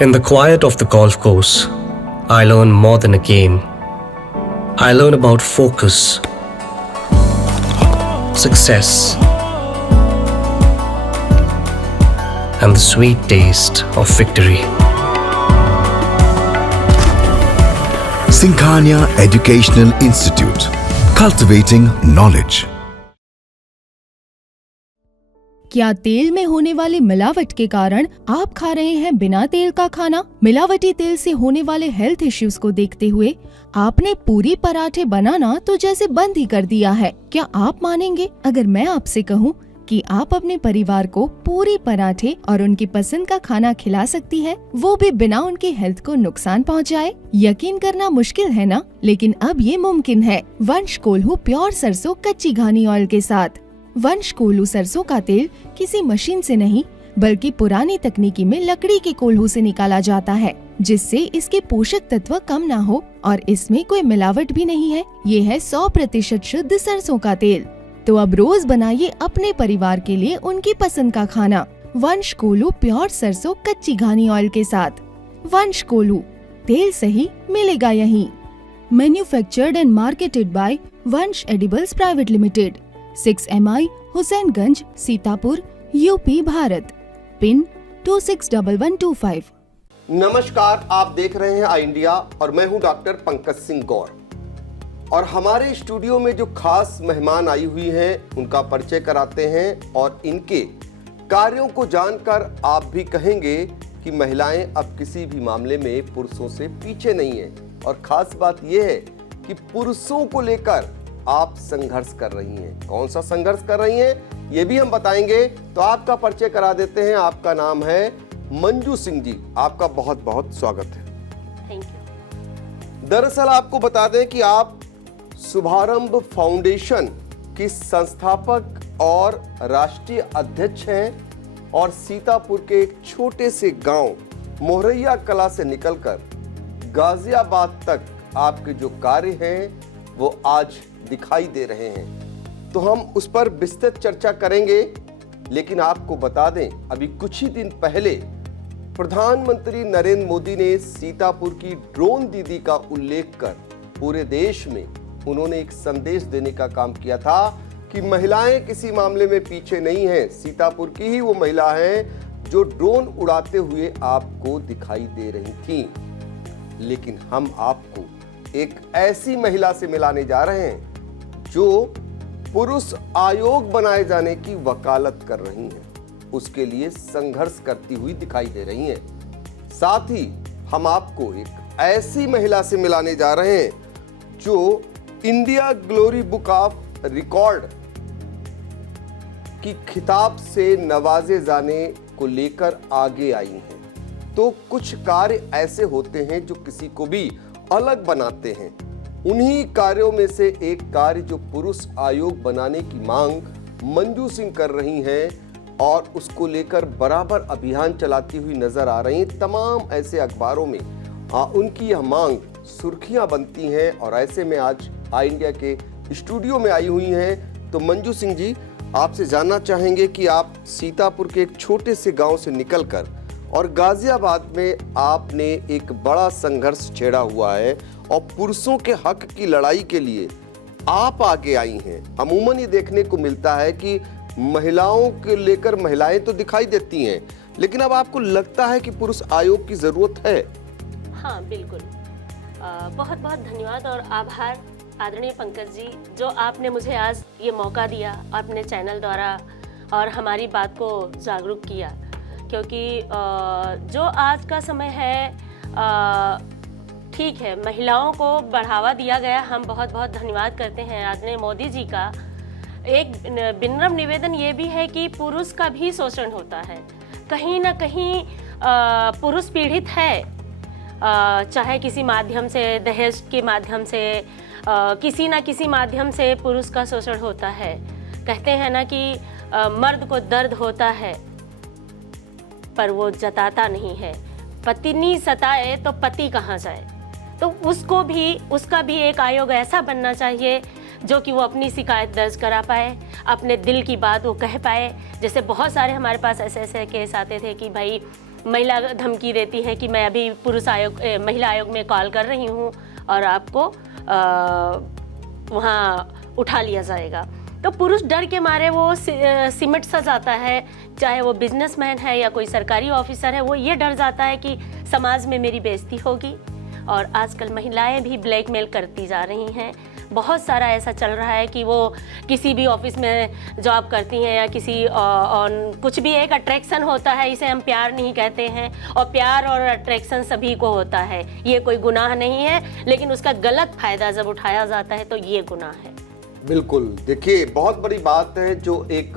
In the quiet of the golf course, I learn more than a game. I learn about focus, success, and the sweet taste of victory. Singhania Educational Institute, cultivating knowledge. क्या तेल में होने वाली मिलावट के कारण आप खा रहे हैं बिना तेल का खाना? मिलावटी तेल से होने वाले हेल्थ इश्यूज को देखते हुए आपने पूरी पराठे बनाना तो जैसे बंद ही कर दिया है। क्या आप मानेंगे अगर मैं आपसे कहूँ कि आप अपने परिवार को पूरी पराठे और उनकी पसंद का खाना खिला सकती है, वो भी बिना उनकी हेल्थ को नुकसान पहुँचाए? यकीन करना मुश्किल है ना, लेकिन अब ये मुमकिन है। वंश कोल्हू प्योर सरसों कच्ची घानी ऑयल के साथ। वंश कोल्हू सरसों का तेल किसी मशीन से नहीं बल्कि पुरानी तकनीकी में लकड़ी के कोल्हू से निकाला जाता है, जिससे इसके पोषक तत्व कम ना हो और इसमें कोई मिलावट भी नहीं है। ये है 100% शुद्ध सरसों का तेल। तो अब रोज बनाइए अपने परिवार के लिए उनकी पसंद का खाना। वंश कोल्हू प्योर सरसों कच्ची घानी ऑयल के साथ। वंश कोल्हू, तेल सही मिलेगा यहीं। Manufactured and marketed by Vansh edibles private limited, 6 MI Husainganj, Sitapur, UP, Bharat. Pin 261125। नमस्कार, आप देख रहे हैं आई इंडिया और मैं हूं डॉक्टर पंकज सिंह गौर। और हमारे स्टूडियो में जो खास मेहमान आई हुई हैं उनका परिचय कराते हैं और इनके कार्यों को जानकर आप भी कहेंगे कि महिलाएं अब किसी भी मामले में पुरुषों से पीछे नहीं हैं। और खास बात यह है कि पुरुषों को लेकर आप संघर्ष कर रही हैं। कौन सा संघर्ष कर रही हैं ये भी हम बताएंगे। तो आपका परिचय करा देते हैं। आपका नाम है मंजू सिंह जी। आपका बहुत बहुत स्वागत है। Thank you. दरअसल आपको बता दें कि आप शुभारंभ फाउंडेशन की संस्थापक और राष्ट्रीय अध्यक्ष हैं और सीतापुर के एक छोटे से गांव मोहरैया कला से निकलकर गाजियाबाद तक आपके जो कार्य हैं वो आज दिखाई दे रहे हैं। तो हम उस पर विस्तृत चर्चा करेंगे, लेकिन आपको बता दें अभी कुछ ही दिन पहले प्रधानमंत्री नरेंद्र मोदी ने सीतापुर की ड्रोन दीदी का उल्लेख कर पूरे देश में उन्होंने एक संदेश देने का काम किया था कि महिलाएं किसी मामले में पीछे नहीं हैं। सीतापुर की ही वो महिला हैं जो ड्रोन उड़ाते हुए आपको दिखाई दे रही थीं। लेकिन हम आपको एक ऐसी महिला से मिलाने जा रहे हैं जो पुरुष आयोग बनाए जाने की वकालत कर रही हैं, उसके लिए संघर्ष करती हुई दिखाई दे रही हैं। साथ ही हम आपको एक ऐसी महिला से मिलाने जा रहे हैं जो India glory book of record की खिताब से नवाजे जाने को लेकर आगे आई हैं। तो कुछ कार्य ऐसे होते हैं जो किसी को भी अलग बनाते हैं। उन्हीं कार्यों में से एक कार्य जो पुरुष आयोग बनाने की मांग मंजू सिंह कर रही हैं और उसको लेकर बराबर अभियान चलाती हुई नजर आ रही हैं। तमाम ऐसे अखबारों में उनकी यह मांग सुर्खियां बनती हैं और ऐसे में आज आई इंडिया के स्टूडियो में आई हुई हैं। तो मंजू सिंह जी, आपसे जानना चाहेंगे कि आप सीतापुर के एक छोटे से गांव से निकलकर और गाजियाबाद में आपने एक बड़ा संघर्ष छेड़ा हुआ है और पुरुषों के हक की लड़ाई के लिए आप आगे आई हैं। अमूमन ये देखने को मिलता है कि महिलाओं के लेकर महिलाएं तो दिखाई देती हैं, लेकिन अब आपको लगता है कि पुरुष आयोग की जरूरत है? हाँ, बिल्कुल। बहुत बहुत धन्यवाद और आभार आदरणीय पंकज जी, जो आपने मुझे आज ये मौका दिया अपने चैनल द्वारा और हमारी बात को जागरूक किया। क्योंकि जो आज का समय है, ठीक है, महिलाओं को बढ़ावा दिया गया। हम बहुत बहुत धन्यवाद करते हैं आदरणीय मोदी जी का। एक विनम्र निवेदन ये भी है कि पुरुष का भी शोषण होता है, कहीं ना कहीं पुरुष पीड़ित है, चाहे किसी माध्यम से, दहेज के माध्यम से, किसी ना किसी माध्यम से पुरुष का शोषण होता है। कहते हैं ना कि मर्द को दर्द होता है पर वो जताता नहीं है। पत्नी सताए तो पति कहाँ जाए। तो उसका भी एक आयोग ऐसा बनना चाहिए जो कि वो अपनी शिकायत दर्ज करा पाए, अपने दिल की बात वो कह पाए। जैसे बहुत सारे हमारे पास ऐसे केस आते थे कि भाई महिला धमकी देती हैं कि मैं अभी पुरुष आयोग महिला आयोग में कॉल कर रही हूँ और आपको वहाँ उठा लिया जाएगा। तो पुरुष डर के मारे वो सिमट सा जाता है, चाहे वो बिजनेसमैन है या कोई सरकारी ऑफिसर है, वो ये डर जाता है कि समाज में मेरी बेइज्जती होगी। और आजकल महिलाएं भी ब्लैकमेल करती जा रही हैं। बहुत सारा ऐसा चल रहा है कि वो किसी भी ऑफिस में जॉब करती हैं या किसी कुछ भी एक अट्रैक्शन होता है, इसे हम प्यार नहीं कहते हैं, और प्यार और अट्रैक्शन सभी को होता है, ये कोई गुनाह नहीं है, लेकिन उसका गलत फायदा जब उठाया जाता है तो ये गुनाह है। बिल्कुल, देखिए बहुत बड़ी बात है जो एक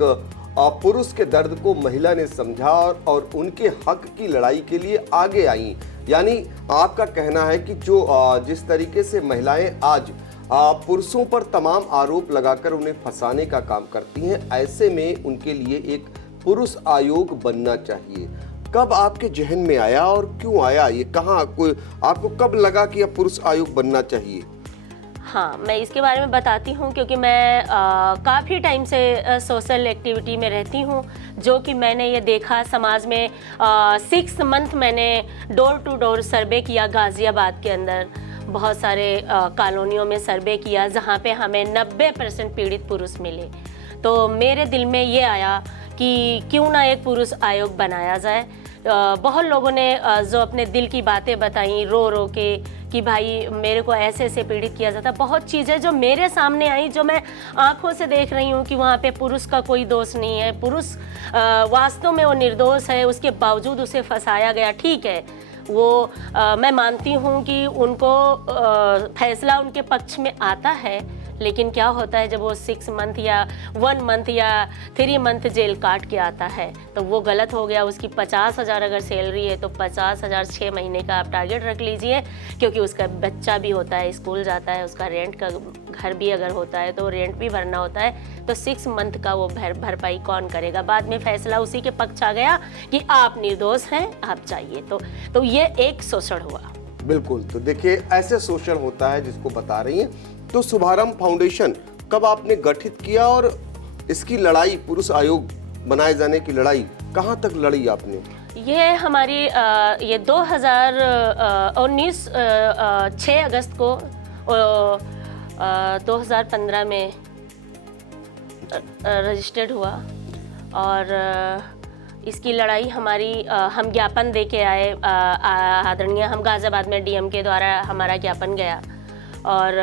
पुरुष के दर्द को महिला ने समझा और उनके हक की लड़ाई के लिए आगे आई। यानी आपका कहना है कि जो जिस तरीके से महिलाएं आज पुरुषों पर तमाम आरोप लगाकर उन्हें फंसाने का काम करती हैं, ऐसे में उनके लिए एक पुरुष आयोग बनना चाहिए। कब आपके जहन में आया और क्यों आया, ये कहाँ आपको कब लगा कि अब पुरुष आयोग बनना चाहिए? हाँ, मैं इसके बारे में बताती हूँ क्योंकि मैं काफ़ी टाइम से सोशल एक्टिविटी में रहती हूँ, जो कि मैंने ये देखा समाज में 6 मंथ मैंने डोर टू डोर सर्वे किया गाज़ियाबाद के अंदर। बहुत सारे कॉलोनियों में सर्वे किया जहाँ पे हमें 90% पीड़ित पुरुष मिले। तो मेरे दिल में ये आया कि क्यों ना एक पुरुष आयोग बनाया जाए। बहुत लोगों ने जो अपने दिल की बातें बताई रो रो के कि भाई मेरे को ऐसे ऐसे पीड़ित किया जाता। बहुत चीज़ें जो मेरे सामने आई, जो मैं आंखों से देख रही हूँ कि वहाँ पे पुरुष का कोई दोष नहीं है, पुरुष वास्तव में वो निर्दोष है, उसके बावजूद उसे फंसाया गया। ठीक है, वो मैं मानती हूँ कि उनको फैसला उनके पक्ष में आता है, लेकिन क्या होता है जब वो 6 मंथ या 1 मंथ या 3 मंथ जेल काट के आता है तो वो गलत हो गया। उसकी 50,000 अगर सैलरी है तो 50,000 6 महीने का आप टारगेट रख लीजिए, क्योंकि उसका बच्चा भी होता है, स्कूल जाता है, उसका रेंट का घर भी अगर होता है तो रेंट भी भरना होता है। तो 6 मंथ का वो भरपाई कौन करेगा? बाद में फैसला उसी के पक्ष आ गया कि आप निर्दोष हैं, आप चाहिए। तो ये एक शोषण हुआ। बिल्कुल, तो देखिए ऐसे शोषण होता है जिसको बता रही हैं। तो शुभारंभ फाउंडेशन कब आपने गठित किया और इसकी लड़ाई, पुरुष आयोग बनाए जाने की लड़ाई कहाँ तक लड़ी आपने? ये हमारी ये 2019 6 अगस्त को 2015 में रजिस्टर्ड हुआ और इसकी लड़ाई हमारी हम ज्ञापन दे के आए आदरणीय, हम गाज़ियाबाद में डीएम के द्वारा हमारा ज्ञापन गया और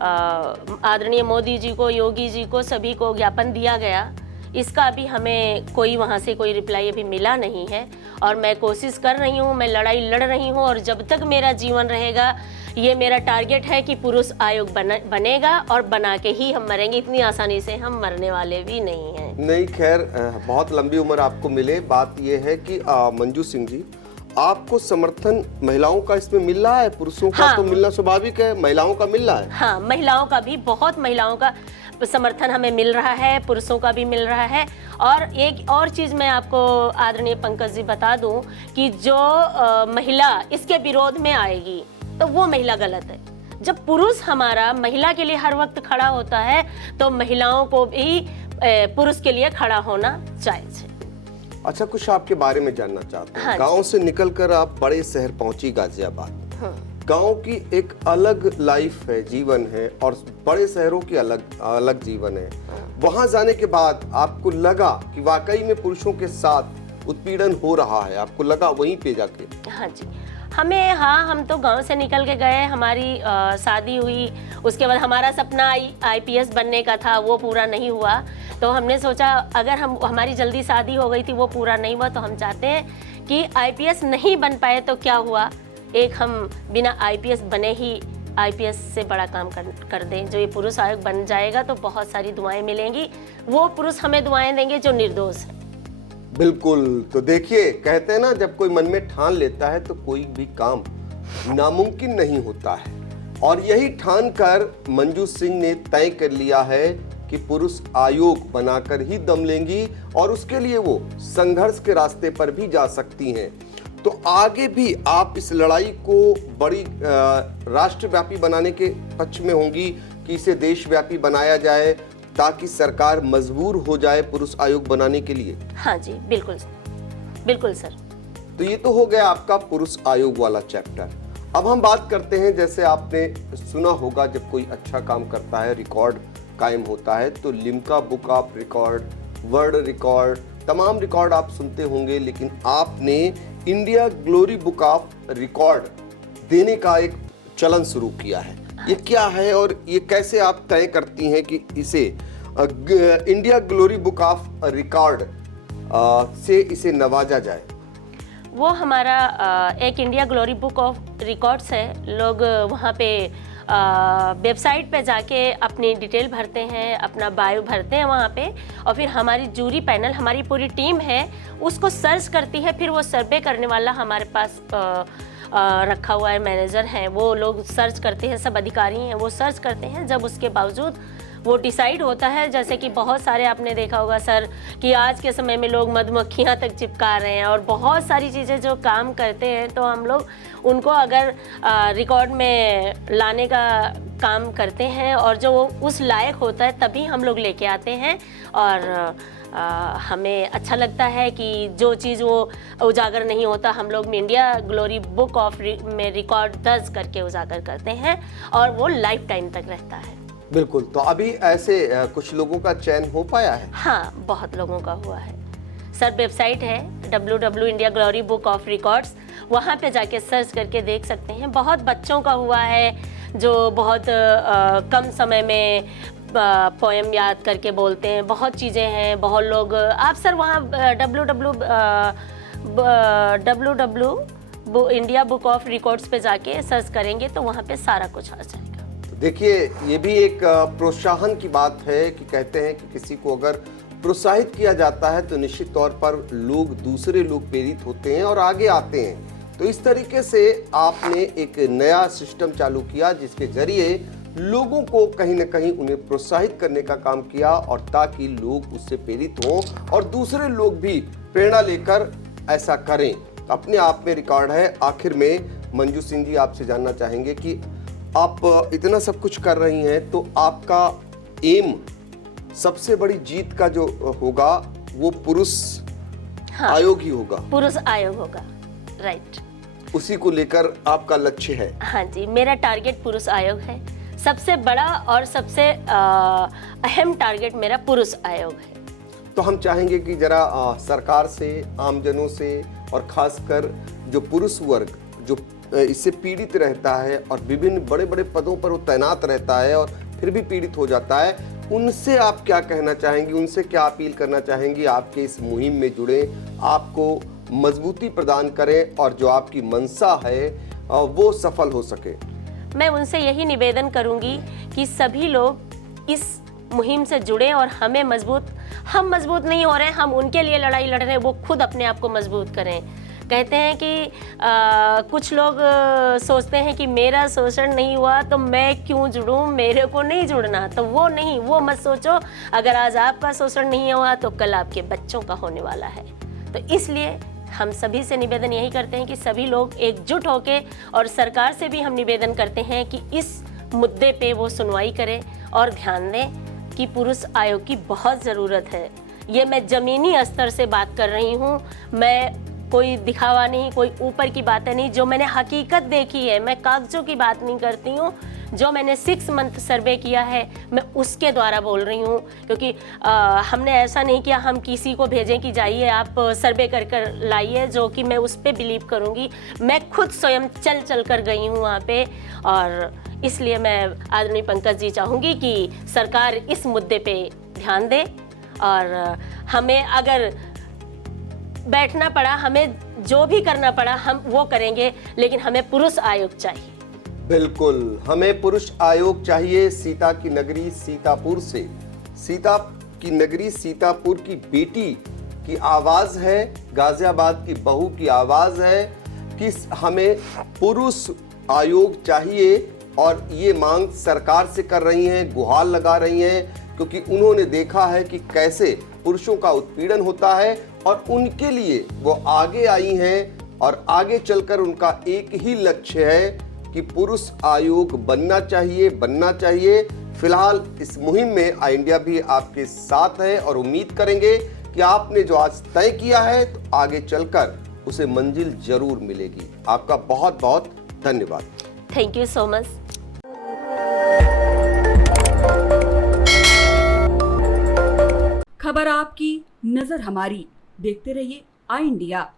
आदरणीय मोदी जी को, योगी जी को, सभी को ज्ञापन दिया गया। इसका अभी हमें कोई वहाँ से कोई रिप्लाई अभी मिला नहीं है और मैं कोशिश कर रही हूँ, मैं लड़ाई लड़ रही हूँ और जब तक मेरा जीवन रहेगा ये मेरा टारगेट है कि पुरुष आयोग बनेगा और बना के ही हम मरेंगे। इतनी आसानी से हम मरने वाले भी नहीं हैं। नहीं, खैर बहुत लंबी उम्र आपको मिले। बात ये है कि मंजू सिंह जी, आपको समर्थन महिलाओं का इसमें मिल रहा है? पुरुषों का तो मिलना स्वाभाविक है, महिलाओं का मिल रहा है? हाँ, महिलाओं का भी, बहुत महिलाओं का समर्थन हमें मिल रहा है, पुरुषों का भी मिल रहा है। और एक और चीज़ मैं आपको आदरणीय पंकज जी बता दूं कि जो महिला इसके विरोध में आएगी तो वो महिला गलत है। जब पुरुष हमारा महिला के लिए हर वक्त खड़ा होता है तो महिलाओं को भी पुरुष के लिए खड़ा होना जायज़ है। अच्छा, कुछ आपके बारे में जानना चाहते हैं। हाँ, गांव से निकलकर आप बड़े शहर पहुंची गाजियाबाद। हाँ। गांव की एक अलग लाइफ है, जीवन है, और बड़े शहरों की अलग जीवन है। वहां जाने के बाद आपको लगा कि वाकई में पुरुषों के साथ उत्पीड़न हो रहा है, आपको लगा वहीं पे जाके? हाँ जी, हम तो गांव से निकल के गए, हमारी शादी हुई, उसके बाद हमारा सपना IPS बनने का था, वो पूरा नहीं हुआ। तो हमने सोचा अगर हमारी जल्दी शादी हो गई थी, वो पूरा नहीं हुआ, तो हम चाहते हैं कि IPS नहीं बन पाए तो क्या हुआ, एक हम बिना IPS बने ही IPS से बड़ा काम कर दें। जो ये पुरुष आयोग बन जाएगा तो बहुत सारी दुआएं मिलेंगी, वो पुरुष हमें दुआएं देंगे जो निर्दोष है। बिल्कुल, तो देखिए कहते हैं ना, जब कोई मन में ठान लेता है तो कोई भी काम नामुमकिन नहीं होता है। और यही ठान कर मंजू सिंह ने तय कर लिया है कि पुरुष आयोग बनाकर ही दम लेंगी और उसके लिए वो संघर्ष के रास्ते पर भी जा सकती हैं। तो आगे भी आप इस लड़ाई को बड़ी राष्ट्रव्यापी बनाने के पक्ष में होंगी कि इसे देशव्यापी बनाया जाए ताकि सरकार मजबूर हो जाए पुरुष आयोग बनाने के लिए? हाँ जी, बिल्कुल बिल्कुल सर। तो ये तो हो गया आपका पुरुष आयोग वाला चैप्टर। अब हम बात करते हैं, जैसे आपने सुना होगा जब कोई अच्छा काम करता है, रिकॉर्ड कायम होता है, तो Limca book of record, world record, तमाम रिकॉर्ड आप सुनते होंगे, लेकिन आपने India glory book of record देने का एक चलन शुरू किया है। ये क्या है और ये कैसे आप तय करती हैं कि इसे India glory book of record से इसे नवाजा जाए? वो हमारा एक India glory book of records है। लोग वहाँ पे वेबसाइट पे जाके अपनी डिटेल भरते हैं, अपना बायो भरते हैं वहाँ पे, और फिर हमारी जूरी पैनल, हमारी पूरी टीम है, उसको सर्च करती है। फिर वो सर्वे करने वाला हमारे पास रखा हुआ है, मैनेजर हैं, वो लोग सर्च करते हैं, सब अधिकारी हैं, वो सर्च करते हैं। जब उसके बावजूद वो डिसाइड होता है, जैसे कि बहुत सारे आपने देखा होगा सर कि आज के समय में लोग मधुमक्खियाँ तक चिपका रहे हैं और बहुत सारी चीज़ें जो काम करते हैं, तो हम लोग उनको अगर रिकॉर्ड में लाने का काम करते हैं और जो वो उस लायक होता है तभी हम लोग लेके आते हैं। और हमें अच्छा लगता है कि जो चीज़ वो उजागर नहीं होता, हम लोग इंडिया ग्लोरी बुक ऑफ में रिकॉर्ड दर्ज करके उजागर करते हैं और वो लाइफ टाइम तक रहता है। बिल्कुल। तो अभी ऐसे कुछ लोगों का चयन हो पाया है? हाँ, बहुत लोगों का हुआ है सर। वेबसाइट है www.indiaglorybookofrecords, वहाँ पे जाके सर्च करके देख सकते हैं। बहुत बच्चों का हुआ है जो बहुत कम समय में पोएम याद करके बोलते हैं, बहुत चीज़ें हैं। बहुत लोग आप सर वहाँ www.indiabookofrecords पे जाके सर्च करेंगे तो वहाँ पे सारा कुछ आ जाएगा। देखिए, ये भी एक प्रोत्साहन की बात है कि कहते हैं कि किसी को अगर प्रोत्साहित किया जाता है तो निश्चित तौर पर दूसरे लोग प्रेरित होते हैं और आगे आते हैं। तो इस तरीके से आपने एक नया सिस्टम चालू किया जिसके जरिए लोगों को कहीं ना कहीं उन्हें प्रोत्साहित करने का काम किया, और ताकि लोग उससे प्रेरित हों और दूसरे लोग भी प्रेरणा लेकर ऐसा करें। अपने आप में रिकॉर्ड है। आखिर में मंजू सिंह जी, आपसे जानना चाहेंगे कि आप इतना सब कुछ कर रही हैं, तो आपका एम, सबसे बड़ी जीत का जो होगा वो पुरुष आयोग ही होगा? पुरुष आयोग होगा, राइट। उसी को लेकर आपका लक्ष्य है? हाँ जी, मेरा टारगेट पुरुष आयोग है। सबसे बड़ा और सबसे अहम टारगेट मेरा पुरुष आयोग है। तो हम चाहेंगे कि जरा सरकार से, आमजनों से, और खासकर जो पुरुष वर्ग जो इससे पीड़ित रहता है और विभिन्न बड़े बड़े पदों पर वो तैनात रहता है और फिर भी पीड़ित हो जाता है, उनसे आप क्या कहना चाहेंगी? उनसे क्या अपील करना चाहेंगी? आपके इस मुहिम में जुड़े, आपको मजबूती प्रदान करें और जो आपकी मंशा है वो सफल हो सके। मैं उनसे यही निवेदन करूंगी कि सभी लोग इस मुहिम से जुड़ें और हम मजबूत नहीं हो रहे हैं, हम उनके लिए लड़ाई लड़ रहे हैं, वो खुद अपने आप को मजबूत करें। कहते हैं कि कुछ लोग सोचते हैं कि मेरा शोषण नहीं हुआ तो मैं क्यों जुड़ूं, मेरे को नहीं जुड़ना। तो वो मत सोचो। अगर आज आपका शोषण नहीं हुआ तो कल आपके बच्चों का होने वाला है। तो इसलिए हम सभी से निवेदन यही करते हैं कि सभी लोग एकजुट होके, और सरकार से भी हम निवेदन करते हैं कि इस मुद्दे पे वो सुनवाई करें और ध्यान दें कि पुरुष आयोग की बहुत ज़रूरत है। ये मैं ज़मीनी स्तर से बात कर रही हूँ, मैं कोई दिखावा नहीं, कोई ऊपर की बातें नहीं। जो मैंने हकीकत देखी है, मैं कागजों की बात नहीं करती हूँ, जो मैंने 6 मंथ सर्वे किया है मैं उसके द्वारा बोल रही हूँ। क्योंकि हमने ऐसा नहीं किया हम किसी को भेजें कि जाइए आप सर्वे कर कर लाइए, जो कि मैं उस पर बिलीव करूँगी। मैं खुद स्वयं चल कर गई हूँ वहाँ पे, और इसलिए मैं आदरणीय पंकज जी चाहूँगी कि सरकार इस मुद्दे पे ध्यान दे, और हमें अगर बैठना पड़ा, हमें जो भी करना पड़ा हम वो करेंगे, लेकिन हमें पुरुष आयोग चाहिए। बिल्कुल, हमें पुरुष आयोग चाहिए। सीता की नगरी सीतापुर से, सीता की नगरी सीतापुर की बेटी की आवाज है, गाजियाबाद की बहू की आवाज है कि हमें पुरुष आयोग चाहिए। और ये मांग सरकार से कर रही हैं, गुहार लगा रही हैं, क्योंकि उन्होंने देखा है कि कैसे पुरुषों का उत्पीड़न होता है और उनके लिए वो आगे आई हैं, और आगे चलकर उनका एक ही लक्ष्य है कि पुरुष आयोग बनना चाहिए। फिलहाल इस मुहिम में आई इंडिया भी आपके साथ है, और उम्मीद करेंगे कि आपने जो आज तय किया है तो आगे चलकर उसे मंजिल जरूर मिलेगी। आपका बहुत बहुत धन्यवाद। Thank you so much. खबर आपकी, नजर हमारी। देखते रहिए आई इंडिया।